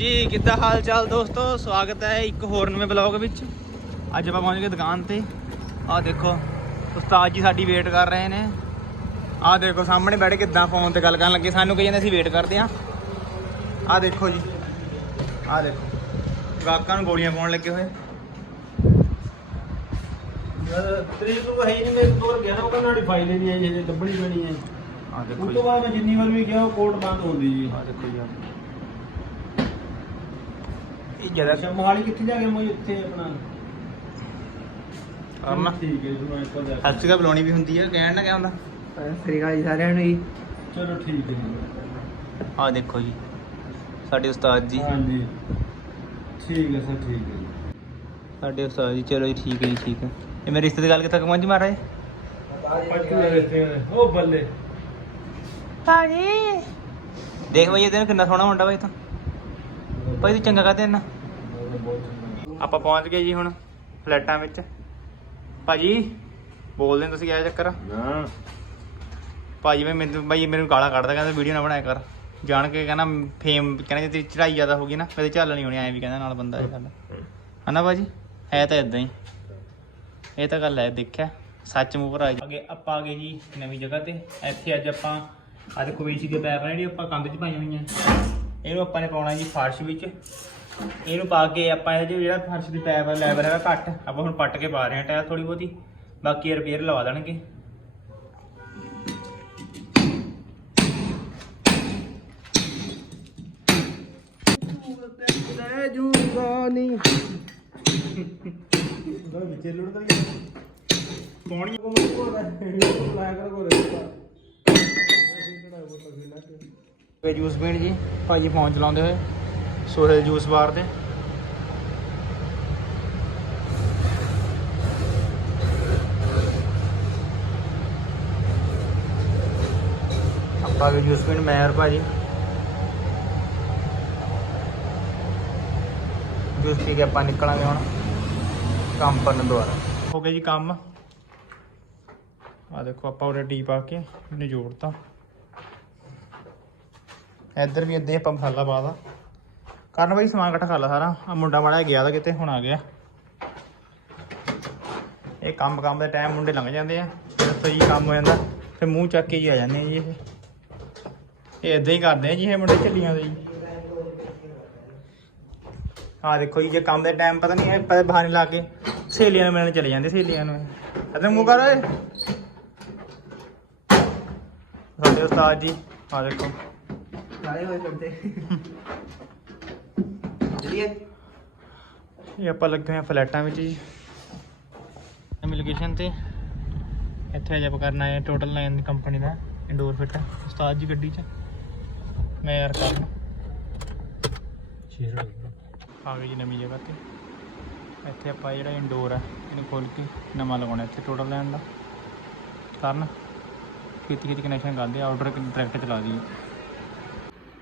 ਹਾਂਜੀ ਕਿੱਦਾਂ ਹਾਲ ਚਾਲ ਦੋਸਤੋ? ਸਵਾਗਤ ਹੈ ਇੱਕ ਹੋਰ ਨਵੇਂ ਬਲੌਗ ਵਿੱਚ। ਅੱਜ ਆਪਾਂ ਪਹੁੰਚ ਗਏ ਦੁਕਾਨ ਤੇ। ਆਹ ਦੇਖੋ ਉਸਤਾਦ ਜੀ ਸਾਡੀ ਵੇਟ ਕਰ ਰਹੇ ਨੇ। ਆਹ ਦੇਖੋ ਸਾਹਮਣੇ ਬੈਠ ਕੇ ਕਿੱਦਾਂ ਫੋਨ ਤੇ ਗੱਲ ਕਰਨ ਲੱਗੇ। ਸਾਨੂੰ ਕਹੀ ਜਾਂਦੇ ਅਸੀਂ ਵੇਟ ਕਰਦੇ ਆ ਆਹ ਦੇਖੋ ਜੀ। ਆਹ ਦੇਖੋ। ਗਾਹਕਾਂ ਨੂੰ ਗੋਲੀਆਂ ਪਾਉਣ ਲੱਗੇ ਹੋਏ। ਯਾਰ ਤਰੀਕ ਤੋਂ ਹੈ ਹੀ ਨਹੀਂ ਮੇਰੇ ਕੋਲ ਗਿਆ ਨਾ ਉਹ ਕਹਿੰਦਾ ਫਾਈਲ ਨਹੀਂ ਆਈ ਹਜੇ ਲੱਭਣੀ ਪੈਣੀ ਹੈ। ਆਹ ਦੇਖੋ ਉਸ ਜੀ। ਤੋਂ ਬਾਅਦ ਮੈਂ ਜਿੰਨੀ ਵਾਰ ਵੀ ਗਿਆ ਉਹ ਕੋਰਟ ਬੰਦ ਹੁੰਦੀ ਜੀ। ਆਹ ਦੇਖੋ ਜੀ ਆਹ। ਇਹ ਜਰਾ ਅੱਛਾ ਮੋਹਾਲੀ ਕਿੱਥੇ ਜਾ ਕੇ ਮੈਂ ਇੱਥੇ ਆਪਣਾ? ਕਰਨਾ ਠੀਕ ਹੈ ਜੀ ਮੈਂ ਇੱਥੇ ਜਾ ਕੇ- ਹੱਥ ਦਾ ਬੁਲਾਉਣੀ ਵੀ ਹੁੰਦੀ ਹੈ ਕਹਿਣ ਨਾ ਕਿਆ ਹੁੰਦਾ? ਸਤਿ ਸ੍ਰੀ ਅਕਾਲ ਜੀ ਸਾਰਿਆਂ ਨੂੰ ਜੀ। ਚਲੋ ਠੀਕ ਹੈ ਜੀ। ਆਹ ਦੇਖੋ ਜੀ ਸਾਡੇ ਉਸਤਾਦ ਜੀ। ਹਾਂਜੀ। ਠੀਕ ਹੈ ਸਰ ਠੀਕ ਹੈ ਜੀ। ਸਾਡੇ ਉਸਤਾਦ ਜੀ ਚਲੋ ਜੀ ਠੀਕ ਹੈ ਜੀ ਠੀਕ ਹੈ। ਇਹ ਮੇਰੇ ਰਿਸ਼ਤੇ ਦੀ ਗੱਲ ਕਿੱਥੇ ਕਮਾਂਜੀ ਮਹਾਰਾਜ? ਪੱਟੂ ਦੇ ਰਿਸ਼ਤੇ ਨੇ ਉਹ ਬੱਲੇ। ਭਾਜੀ ਦੇਖ ਬਈ ਇਹਦੇ ਕਿੰਨਾ ਸੋਹਣਾ ਮੁੰਡਾ ਬਾਈ ਤਾਂ ਭਾਈ ਤੂੰ ਚੰਗਾ ਕਰਦੇ ਨਾ। ਆਪਾਂ ਪਹੁੰਚ ਗਏ ਜੀ ਹੁਣ ਫਲੈਟਾਂ ਵਿੱਚ। ਭਾਜੀ ਬੋਲਦੇ ਨੇ ਤੁਸੀਂ ਕਿਆ ਚੱਕਰ? ਨਾ। ਭਾਜੀ ਮੈਂ ਮੈਨੂੰ ਭਾਈ ਮੈਨੂੰ ਗਾਲਾਂ ਕੱਢਦਾ ਕਹਿੰਦਾ ਵੀਡੀਓ ਨਾ ਬਣਾਇਆ ਕਰ। ਜਾਣ ਕੇ ਕਹਿੰਦਾ ਫੇਮ ਕਹਿੰਦਾ ਜੇ ਤੇਰੀ ਚੜਾਈ ਜ਼ਿਆਦਾ ਹੋ ਗਈ ਨਾ ਫਿਰ ਚੱਲ ਨਹੀਂ ਹੋਣੀ ਐਂ ਵੀ ਕਹਿੰਦਾ ਨਾਲ ਬੰਦਾ ਇਹ ਗੱਲ। ਹਨਾ ਭਾਜੀ? ਹੈ ਤਾਂ ਇਦਾਂ ਹੀ। ਇਹ ਤਾਂ ਗੱਲ ਹੈ ਦੇਖਿਆ ਸੱਚ ਮੂੰਹ ਪਰ ਆ ਗਏ ਆਪਾਂ ਆ ਗਏ ਜੀ ਨਵੀਂ ਜਗ੍ਹਾ ਤੇ। ਇੱਥੇ ਅੱਜ ਆਪਾਂ ਦੇਖੋ ਵੇਚੀ ਦੇ ਪੈਪ ਨੇ ਜਿਹੜੀ ਆਪਾਂ ਕੰਧ 'ਚ ਪਾਈਆਂ ਹੋਈਆਂ। ਇਹਨੂੰ ਆਪਾਂ ਨੇ ਪਾਉਣਾ ਜੀ ਫਰਸ਼ ਵਿੱਚ। ਇਹਨੂੰ ਪਾ ਕੇ ਆਪਾਂ ਇਹ ਜਿਹੜਾ ਫਰਸ਼ ਦੀ ਪੈਪ ਦਾ ਲੈਵਲ ਹੈਗਾ ਘੱਟ, ਆਪਾਂ ਹੁਣ ਪੱਟ ਕੇ ਪਾ ਰਹੇ ਹਾਂ ਟਾਇਰ ਥੋੜੀ ਬਹੁਤੀ, ਬਾਕੀ ਰਿਪੇਅਰ ਲਵਾ ਦੇਣਗੇ। ਲੈ ਜੂਗਾ ਨਹੀਂ ਉਹ ਵਿੱਚੇ ਲੁੜਦਾ ਹੀ ਕੋ ਮੈਂ ਕੋ ਲਾਇਆ ਕਰ ਕੋ ਰੇਤਾ ਜੂਸ ਪੀਣ ਜੀ, ਭਾਜੀ ਫੋਨ ਚਲਾਉਂਦੇ ਹੋਏ। ਸੋਹਲ ਜੂਸ ਬਾਰ ਦੇ। ਆਪਾਂ ਵੀ ਜੂਸ ਪੀਣ, ਮੈਂ ਔਰ ਭਾਜੀ। ਜੂਸ ਪੀ ਕੇ ਆਪਾਂ ਨਿਕਲਾਂਗੇ ਹੁਣ ਕੰਮ ਕਰਨ ਦੁਆਰਾ। ਹੋ ਗਿਆ ਜੀ ਕੰਮ। ਆ ਦੇਖੋ, ਆਪਾਂ ਉਰੇ ਡੀ ਪਾ ਕੇ ਨਿਜੋੜਤਾ ਇੱਧਰ ਵੀ ਅੱਧੇ ਆਪਾਂ ਮਸਾਲਾ ਪਾਦਾ ਕਰਨ ਬਾਈ ਸਮਾਨ ਇਕੱਠਾ ਕਰ ਲਾ ਸਾਰਾ। ਆ ਮੁੰਡਾ ਮਾੜਾ ਗਿਆ ਤਾਂ ਕਿਤੇ, ਹੁਣ ਆ ਗਿਆ। ਇਹ ਕੰਮ ਕੰਮ ਦੇ ਟਾਈਮ ਮੁੰਡੇ ਲੰਘ ਜਾਂਦੇ ਆ ਸਹੀ ਕੰਮ ਹੋ ਜਾਂਦਾ, ਫਿਰ ਮੂੰਹ ਚੱਕ ਕੇ ਹੀ ਆ ਜਾਂਦੇ ਆ ਜੀ ਇਹ। ਇਹ ਇਦਾਂ ਹੀ ਕਰਦੇ ਆ ਜੀ ਇਹ ਮੁੰਡੇ ਝੱਲੀਆਂ ਦੇ ਜੀ। ਆ ਦੇਖੋ ਜੀ, ਜੇ ਕੰਮ ਦੇ ਟਾਈਮ ਪਤਾ ਨਹੀਂ ਇਹ ਪਤਾ ਬਹਾਨੇ ਲਾ ਕੇ ਸਹੇਲੀਆਂ ਨੂੰ ਮਿਲਣ ਚਲੇ ਜਾਂਦੇ, ਸਹੇਲੀਆਂ ਨੂੰ। ਅਦੇ ਮੂੰਹ ਕਰ ਓਏ। ਸਾਡੇ ਉਸਤਾਦ ਜੀ ਆ ਦੇਖੋ। ਸਾਰੇ ਹੋਏ ਕਰਦੇ ਚਲਿਏ? ਇਹ ਆਪਾਂ ਲੱਗੇ ਹੋਏ ਆ ਫਲੈਟਾਂ ਵਿੱਚ ਜੀ। ਐਮੀਲੀਕੇਸ਼ਨ ਤੇ। ਇੱਥੇ ਅੱਜ ਆਪਾਂ ਕਰਨਾ ਹੈ ਟੋਟਲ ਲਾਈਨ ਦੀ ਕੰਪਨੀ ਦਾ ਇੰਡੋਰ ਫਿੱਟ ਉਸਤਾਦ ਜੀ ਗੱਡੀ 'ਚ। ਮੈਂ ਯਾਰ ਕਰਨ ਸ਼ੇਰ ਆ ਗਏ ਜੀ ਨਵੀਂ ਜਗ੍ਹਾ ਤੇ। ਇੱਥੇ ਆਪਾਂ ਜਿਹੜਾ ਇੰਡੋਰ ਹੈ ਇਹਨੂੰ ਖੋਲ ਕੇ ਨਵਾਂ ਲਗਾਉਣਾ ਇੱਥੇ ਟੋਟਲ ਲਾਈਨ ਦਾ। ਕਰਨ। ਖੇਤੀ ਖੇਤੀ ਕਨੈਕਸ਼ਨ ਕਰਦੇ ਆਰਡਰ ਡਾਇਰੈਕਟ ਚਲਾ ਦਈਏ।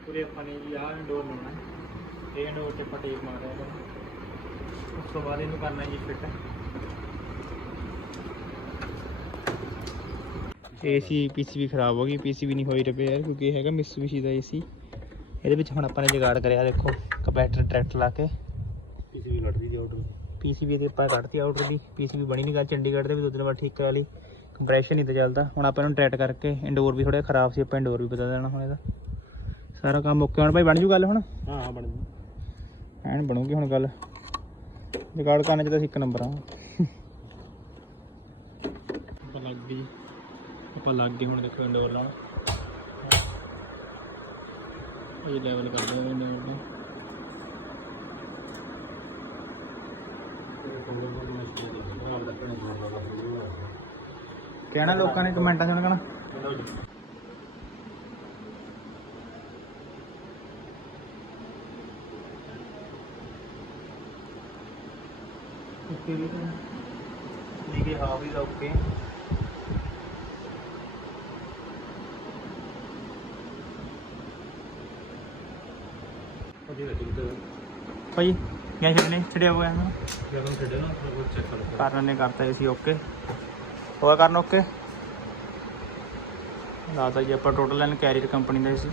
ਪੂਰੇ ਆਪਾਂ ਨੇ ਜੀ ਆਹ ਇੰਡੋਰ ਲਾਉਣਾ। ਇਹ ਇੰਡੋਰ ਤੇ ਆਪਾਂ ਟੇਪ ਮਾਰਿਆ ਇਹਦਾ ਉਸ ਤੋਂ ਬਾਅਦ ਇਹਨੂੰ ਕਰਨਾ ਜੀ ਫਿੱਟ ਏਸੀ ਪੀਸੀਬੀ ਖਰਾਬ ਹੋ ਗਈ। ਪੀਸੀਬੀ ਨਹੀਂ ਹੋਈ ਰਿਪੇਅਰ ਕਿਉਂਕਿ ਇਹ ਹੈਗਾ ਮਿਸੂਬਿਸ਼ੀ ਦਾ ਏਸੀ ਇਹਦੇ ਵਿੱਚ ਹੁਣ ਆਪਾਂ ਨੇ ਜੁਗਾੜ ਕਰਿਆ ਦੇਖੋ ਕੰਪੈਟਰ ਡਾਇਰੈਕਟ ਲਾ ਕੇ। ਕਿਸੇ ਵੀ ਲੜਦੀ ਦੀ ਆਰਡਰ ਪੀਸੀਬੀ ਦੇ ਆਪਾਂ ਕੱਢਤੀ ਆਊਟਰ ਦੀ। ਪੀਸੀਬੀ ਬਣੀ ਨਹੀਂ ਗੱਲ ਚੰਡੀਗੜ੍ਹ ਦੇ ਵੀ ਦੋ ਤਿੰਨ ਵਾਰ ਠੀਕ ਕਰਾ ਲਈ। ਕੰਪਰੈਸ਼ਨ ਨਹੀਂ ਤਾਂ ਚੱਲਦਾ। ਹੁਣ ਆਪਾਂ ਇਹਨੂੰ ਟਰੈਟ ਕਰਕੇ ਇੰਡੋਰ ਵੀ ਥੋੜਾ ਖਰਾਬ ਸੀ ਆਪਾਂ ਇੰਡੋਰ ਵੀ ਬਦਲ ਦੇਣਾ ਹੁਣ ਇਹਦਾ। ਸਾਰਾ ਕੰਮ ਓਕੇ ਹੁਣ ਭਾਈ ਬਣ ਜੂ ਗੱਲ ਹੁਣ? ਹਾਂ ਹਾਂ ਬਣ ਗਈ ਐਨ ਬਣੂਗੀ ਹੁਣ ਗੱਲ। ਜੁਗਾੜ ਕਰਨੇ ਚ ਤਾਂ ਇੱਕ ਨੰਬਰ ਆ। ਆਪਾਂ ਲੱਗ ਗਈ। ਆਪਾਂ ਲੱਗ ਗਏ ਹੁਣ ਦੇਖੋ ਇੰਡੋਰ ਲਾਉਣ। ਇਹ ਲੈਵਲ ਕਰ ਦਿੰਦੇ ਨੇ ਇੰਡੋਰ ਦਾ ਕਹਿਣਾ ਲੋਕਾਂ ਨੇ ਕਮੈਂਟਾਂ 'ਚ ਕਹਿਣਾ। ਓਕੇ ਵੀ ਠੀਕ ਹੈ ਹਾਂ ਵੀ ਓਕੇ ਉਹਦੀ ਗੱਡੀ ਤੇ ਭਾਈ ਗਿਆ ਛੱਡਨੇ ਛੜਿਆ ਹੋਇਆ ਨਾ ਜਦੋਂ ਛੱਡੇ ਨਾ ਉਹ ਚੈੱਕ ਕਰ ਲਓ ਕਰਨ ਨੇ ਕਰਤਾ ਸੀ ਓਕੇ ਹੋਇਆ ਕਰਨ ਓਕੇ ਲਾਤਾ ਜੀ ਆਪਾਂ ਟੋਟਲ ਲਾਈਨ ਕੈਰੀਅਰ ਕੰਪਨੀ ਦਾ ਸੀ